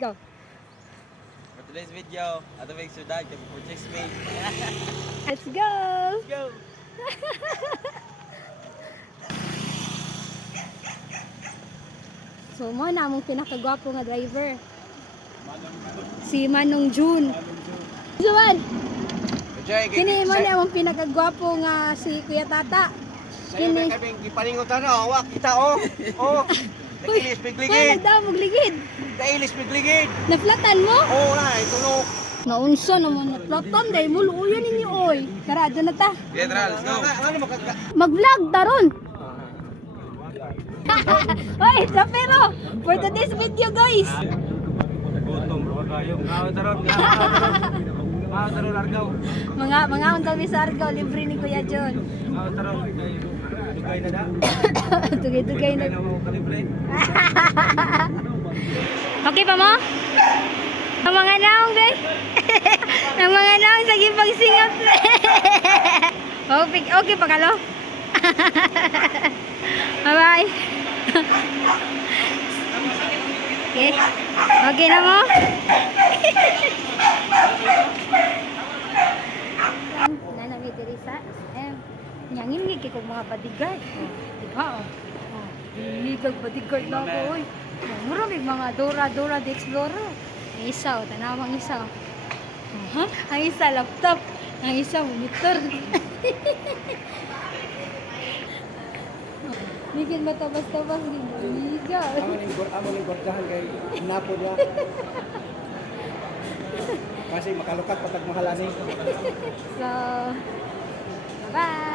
go. For today's video, ato make sure that you purchase me. Let's go! Let's go! So, mo na among pinakagwapo nga driver. Si Manong June. Juan, kini mo na among pinakagwapo nga si Kuya Tata. Sa'yo na kaming ipaningutan na, awak, kita o. O, nag-ilis Kuya, pigligid. nagdamog ligid. Nag-ilis pigligid. Naflatan mo? Oo na, itulog. Naunsa naman naflatan dahil muluyan ninyo oy. Karado na ta. Piedra, let's go! Ano makaka... Mag-vlog taron. Oy, pero for today's video guys. Gutom, bro, kayo. Ngaw taron, ngaw taron, argaw. Mga untal mi sa Argao, libre ni Kuya John. Ngaw taron, dugay na da. Tugay-tugay na. Kaya na mo kalibre. Okay pa mo? Ang mga naong guys. Ang mga naong sa gipagsingot. Okay pa kalo. Bye-bye. Okay. Okay na mo? Nanami diri sa SM. Nyangin gi kay kog mga bodyguard. Diba? Linig bodyguard na ako oy. Mura may mga Dora the Explorer. Ang isa, tanawang isa. Ang isa laptop, ang isa monitor. Bikin matabas-tabas din. Liga. Amo ng gordahan kay napo niya. Kasi makalukat patag mahalani. So, bye-bye.